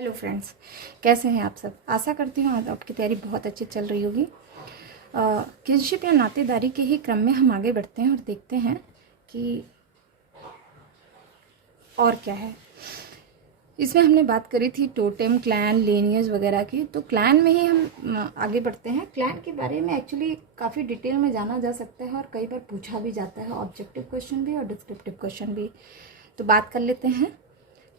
Hello friends, कैसे हैं आप सब। आशा करती हूँ आज आपकी तैयारी बहुत अच्छी चल रही होगी। किनशिप या नातेदारी के ही क्रम में हम आगे बढ़ते हैं और देखते हैं कि और क्या है। इसमें हमने बात करी थी टोटेम, क्लैन, लीनियज वगैरह की। तो क्लैन में ही हम आगे बढ़ते हैं। क्लैन के बारे में एक्चुअली काफ़ी डिटेल में जाना जा सकता है और कई बार पूछा भी जाता है, ऑब्जेक्टिव क्वेश्चन भी और डिस्क्रिप्टिव क्वेश्चन भी। तो बात कर लेते हैं।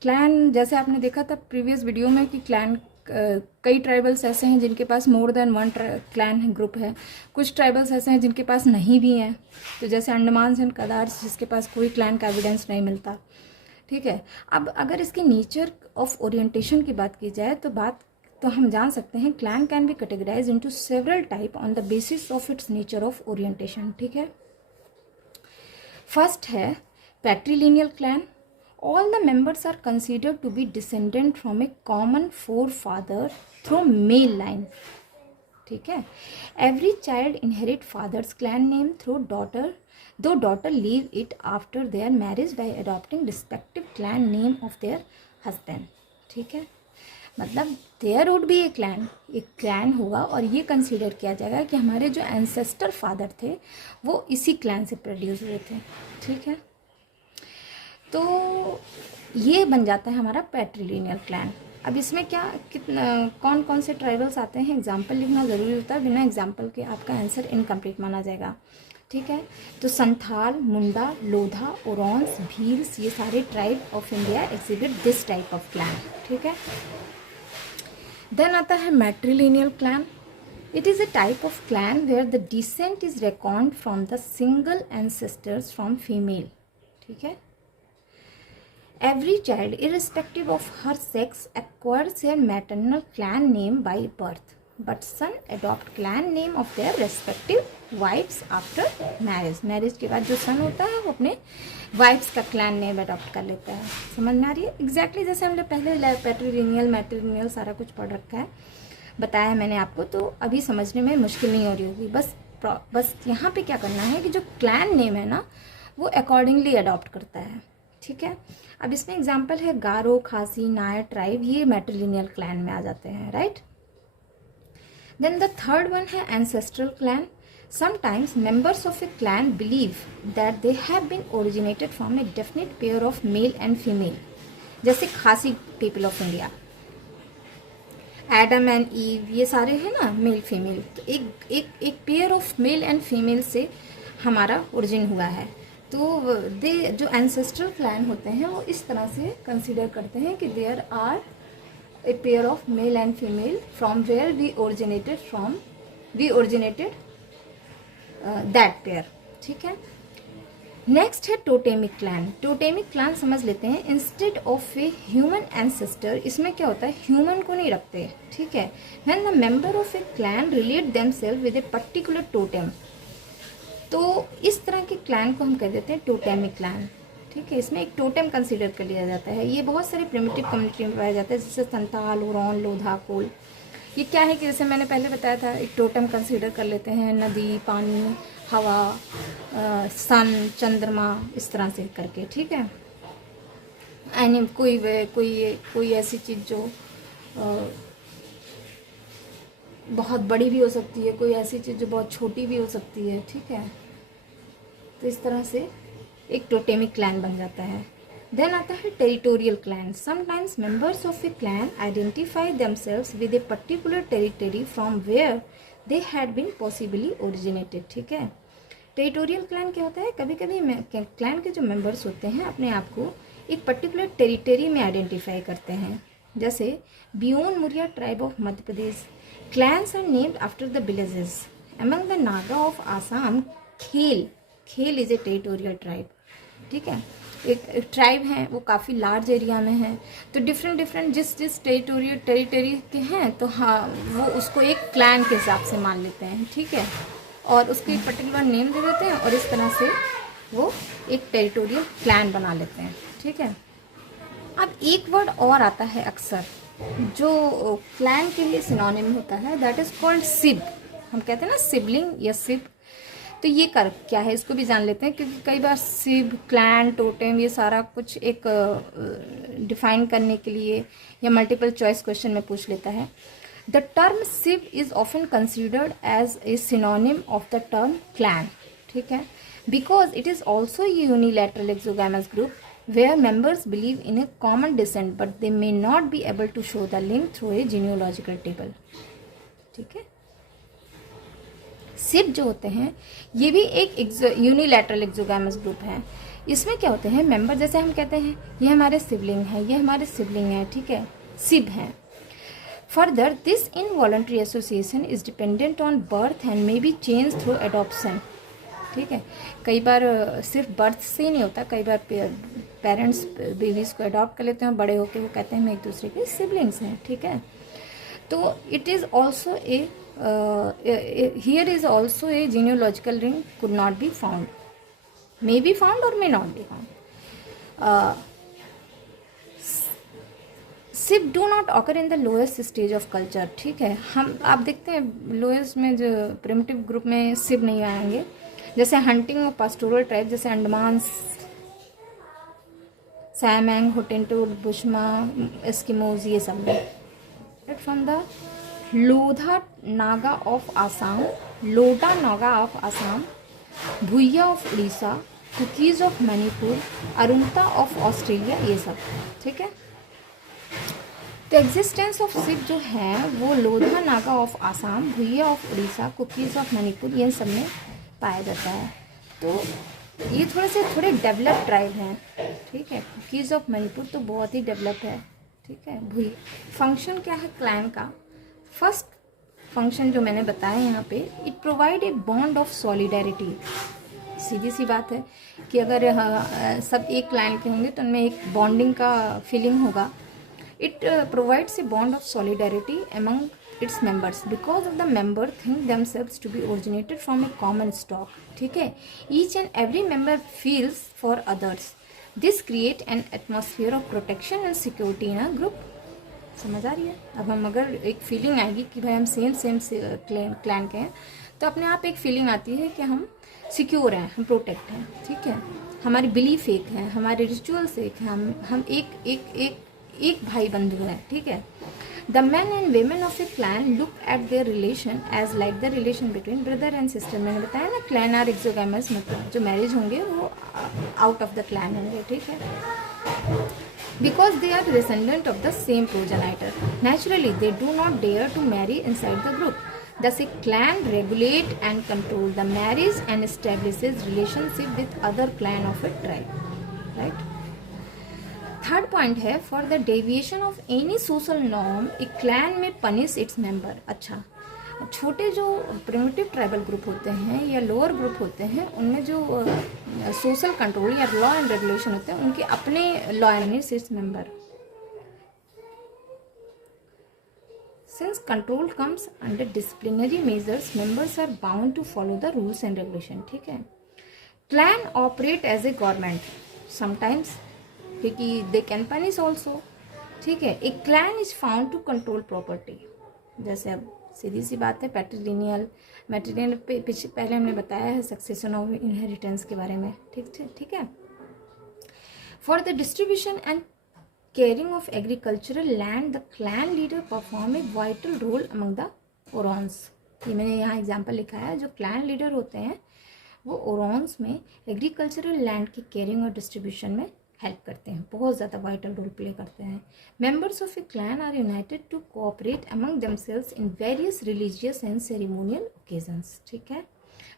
क्लैन, जैसे आपने देखा था प्रीवियस वीडियो में कि क्लैन कई ट्राइबल्स ऐसे हैं जिनके पास more than one clan group है। कुछ ट्राइबल्स ऐसे हैं जिनके पास नहीं भी हैं, तो जैसे अंडमान एंड कदार्स, जिसके पास कोई क्लैन का एविडेंस नहीं मिलता। ठीक है। अब अगर इसके नेचर ऑफ ओरिएंटेशन की बात की जाए तो हम जान सकते हैं clan can be categorise into several type on the basis of its nature of orientation. ठीक है। फर्स्ट है patrilineal clan. All the members are considered to be descendant from a common forefather through male line. ठीक है। Every child inherit father's clan name through daughter, though daughter leave it after their marriage by adopting respective clan name of their husband. ठीक है। मतलब there would be a clan, एक clan होगा और ये consider किया जाएगा कि हमारे जो एंसेस्टर फादर थे वो इसी क्लैन से प्रोड्यूस हुए थे। ठीक है। तो ये बन जाता है हमारा पैट्रीलिनियल क्लैन। अब इसमें क्या कौन कौन से ट्राइबल्स आते हैं, एग्जाम्पल लिखना ज़रूरी होता है। बिना एग्जाम्पल के आपका आंसर इनकम्प्लीट माना जाएगा। ठीक है। तो संथाल, मुंडा, लोधा, ओरोंस, भील्स, ये सारे tribe of India exhibit this type of clan. ठीक है। देन आता है matrilineal clan. It is a type of clan where the descent is record from the single ancestors from female. ठीक है। Every child, irrespective of her sex, acquires their maternal clan name by birth, but son adopt clan name of their respective wives after marriage. Marriage के बाद जो son होता है वो अपने wives का clan name adopt कर लेता है। समझ में आ रही है? Exactly जैसे हमने पहले पैट्रीलिनियल, मैट्रीलिनियल सारा कुछ पढ़ रखा है, बताया मैंने आपको, तो अभी समझने में मुश्किल नहीं हो रही होगी। बस यहाँ पे क्या करना है कि जो clan name है ना वो अकॉर्डिंगली अडॉप्ट करता है। ठीक है। अब इसमें एग्जाम्पल है गारो, खासी, नायर ट्राइब, ये मैट्रीलिनियल क्लैन में आ जाते हैं। Right. Then the third one है ancestral clan. Sometimes members of a clan believe that they have been originated from a definite pair of male and female, जैसे Khasi people of India, Adam and Eve, ये सारे हैं ना male female. तो एक pair of male and female से हमारा origin हुआ है। तो जो एंसेस्ट्रल क्लैन होते हैं वो इस तरह से कंसीडर करते हैं कि there are a pair of male and female from where we originated that pair. ठीक है। नेक्स्ट है टोटेमिक क्लैन। टोटेमिक क्लैन समझ लेते हैं। Instead of a human ancestor, इसमें क्या होता है, ह्यूमन को नहीं रखते। ठीक है। When the member of a clan relate themselves with a particular totem, तो इस तरह के क्लैन को हम कह देते हैं टोटेमिक क्लैन। ठीक है। इसमें एक टोटेम कंसीडर कर लिया जाता है। ये बहुत सारे प्रिमिटिव कम्युनिटी में पाया जाता है, जैसे संथाल, ओरोन, लोधा, कोल। ये क्या है कि जैसे मैंने पहले बताया था, एक टोटेम कंसीडर कर लेते हैं, नदी, पानी, हवा, सन, चंद्रमा, इस तरह से करके। ठीक है। एनी कोई ऐसी चीज़ जो बहुत बड़ी भी हो सकती है, कोई ऐसी चीज़ जो बहुत छोटी भी हो सकती है। ठीक है। तो इस तरह से एक टोटेमिक क्लैन बन जाता है। देन आता है territorial clan. Sometimes members of a clan identify themselves with a particular territory from where they had been possibly originated. ठीक है। टेरिटोरियल क्लैन क्या होता है, कभी कभी क्लैन के जो मेंबर्स होते हैं अपने आप को एक पर्टिकुलर टेरिटरी में आइडेंटिफाई करते हैं, जैसे बियोन Muria tribe of Madhya Pradesh. Clans are named after the villages. Among the Naga of Assam, खेल इज ए टेरिटोरियल ट्राइब। ठीक है। एक ट्राइब है वो काफ़ी लार्ज एरिया में है, तो डिफरेंट जिस टेरिटरी के हैं तो हाँ वो उसको एक क्लैन के हिसाब से मान लेते हैं। ठीक है। और उसके पर्टिकुलर नेम दे देते हैं और इस तरह से वो एक टेरिटोरियल क्लैन बना लेते हैं। ठीक है। अब एक वर्ड और आता है अक्सर जो क्लैन के लिए सिनोनिम होता है, दैट इज कॉल्ड सिब। हम कहते हैं ना सिबलिंग या सिब। तो ये कर क्या है इसको भी जान लेते हैं, क्योंकि कई बार सिब, क्लैन, टोटेम ये सारा कुछ एक डिफाइन करने के लिए या मल्टीपल चॉइस क्वेश्चन में पूछ लेता है. The term sib is often considered as a synonym of the term clan. ठीक है, because it is also a unilateral exogamous group where members believe in a common descent but they may not be able to show the link through a genealogical table. ठीक है, सिब जो होते हैं ये भी एक यूनिलैटरल एक्सोगैमस ग्रुप है. इसमें क्या होते हैं मेंबर, जैसे हम कहते हैं ये हमारे सिबलिंग है, ये हमारे सिबलिंग है, ठीक है, सिब हैं. Further this involuntary association is dependent on birth and may be change through adoption. ठीक है, कई बार सिर्फ बर्थ से ही नहीं होता, कई बार पेरेंट्स बेबीज़ को अडॉप्ट कर लेते हैं, बड़े होकर वो कहते हैं हम एक दूसरे के सिबलिंग्स हैं. ठीक है, तो it is also here is also A genealogical ring could not be found, may be found और मे नॉट बी फाउंड. सिब do not occur in the lowest stage of culture. ठीक है, हम आप देखते हैं लोएस्ट में जो प्रिमिटिव ग्रुप में सिब नहीं आएंगे, जैसे हंटिंग और पास्टोरल ट्राइब जैसे अंडमान, सैमैंग, होटेंटो, बुशमा, एस्किमोज, ये सब में. From the Lodha Naga of Assam, Loda Naga of Assam, Bhuiya of Orissa, Kukis of Manipur, Arunta of Australia, ये सब. ठीक है, तो एग्जिस्टेंस ऑफ सिब जो है वो Lodha Naga of Assam, Bhuiya of Orissa, Kukis of Manipur, ये सब में पाया जाता है. तो ये थोड़े डेवलप ट्राइब हैं. ठीक है, कुकीज़ ऑफ मणिपुर तो बहुत ही डेवलप है. ठीक है, भुई फंक्शन क्या है क्लैन का? फर्स्ट फंक्शन जो मैंने बताया यहाँ पे, it provide a bond of solidarity. सीधी सी बात है कि अगर सब एक क्लैन के होंगे तो उनमें एक बॉन्डिंग का फीलिंग होगा. It provides a bond of solidarity among its members because of the member think themselves to be originated from a common stock. ठीक है, each and every member feels for others. This create an atmosphere of protection and security in a group. समझ आ रही है? अब हम अगर एक feeling आएगी कि भाई हम सेम क्लैन के हैं, तो अपने आप एक फीलिंग आती है कि हम सिक्योर हैं, हम प्रोटेक्ट हैं. ठीक है, हमारी बिलीफ एक है, हमारे रिचुअल्स एक हैं, हम एक भाई बंधु हैं. ठीक है, The men and women of a clan look at their relation as like the relation between brother and sister. मैंने बताया ना clan are exogamous, मतलब जो मैरिज होंगे वो out of the clan होंगे. ठीक है, because they are descendant of the same progenitor, naturally they do not dare to marry inside the group. Thus a clan regulate and control the marriage and establishes relationship with other clan of a tribe. Right? Third point है for the deviation of any social norm a clan में punish its member. अच्छा, छोटे जो primitive tribal group होते हैं या lower group होते हैं उनमें जो सोशल कंट्रोल या लॉ एंड रेगुलेशन होते हैं उनके अपने law and its member. Since control comes under disciplinary measures, members are bound to follow the rules and regulation. ठीक है, clan operate as a government sometimes, क्योंकि दे कैन पनिश ऑल्सो. ठीक है, एक clan is found to control property. जैसे अब सीधी सी बात है पैट्रिलिनियल मैट्रिलिनियल पहले हमने बताया है सक्सेशन ऑफ इनहेरिटेंस के बारे में. ठीक है, for the distribution and caring of agricultural land the clan leader perform a vital role among the Oraons. ये मैंने यहाँ एग्जाम्पल लिखा है. जो क्लैन लीडर होते हैं वो ओरॉन्स में एग्रीकल्चरल लैंड की केयरिंग और डिस्ट्रीब्यूशन में हेल्प करते हैं, बहुत ज़्यादा वाइटल रोल प्ले करते हैं. Members of a clan are united to cooperate among themselves in various religious and ceremonial occasions. ठीक है,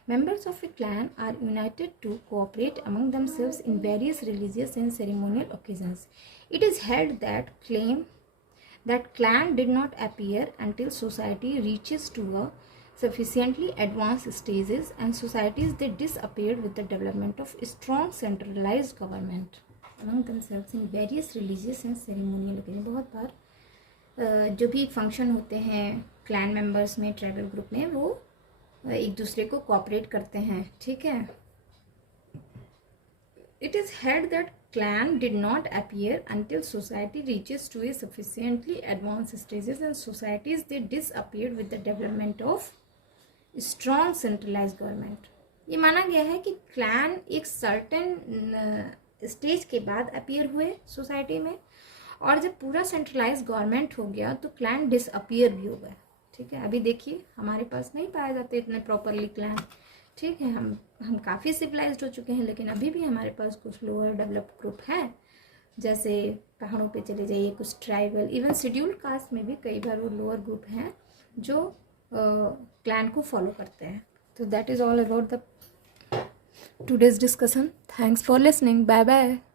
members of a clan are united to cooperate among themselves in various religious and ceremonial occasions. It is held that clan did not appear until society reaches to a sufficiently advanced stages, and societies they disappeared with the development of strong centralized government among themselves in various religious and ceremonial occasions. बहुत बार जो भी function होते हैं clan members में, tribal group में, वो एक दूसरे को कोऑपरेट करते हैं. ठीक है, it is held that clan did not appear until society reaches to a sufficiently advanced stages, and societies they disappeared with the development of strong centralized government. ये माना गया है कि क्लैन एक सर्टेन स्टेज के बाद अपीयर हुए society में, और जब पूरा सेंट्रलाइज गवर्नमेंट हो गया तो क्लैन डिसअपीयर भी हो गए। ठीक है, अभी देखिए हमारे पास नहीं पाए जाते इतने प्रॉपरली क्लैन। ठीक है, हम काफ़ी सिविलाइज्ड हो चुके हैं, लेकिन अभी भी हमारे पास कुछ लोअर डेवलप्ड ग्रुप हैं, जैसे पहाड़ों पे चले जाइए, कुछ ट्राइबल, इवन शेड्यूल्ड कास्ट में भी कई बार वो लोअर ग्रुप हैं जो क्लैन को फॉलो करते हैं। तो that is all about the today's discussion. Thanks for listening. Bye bye.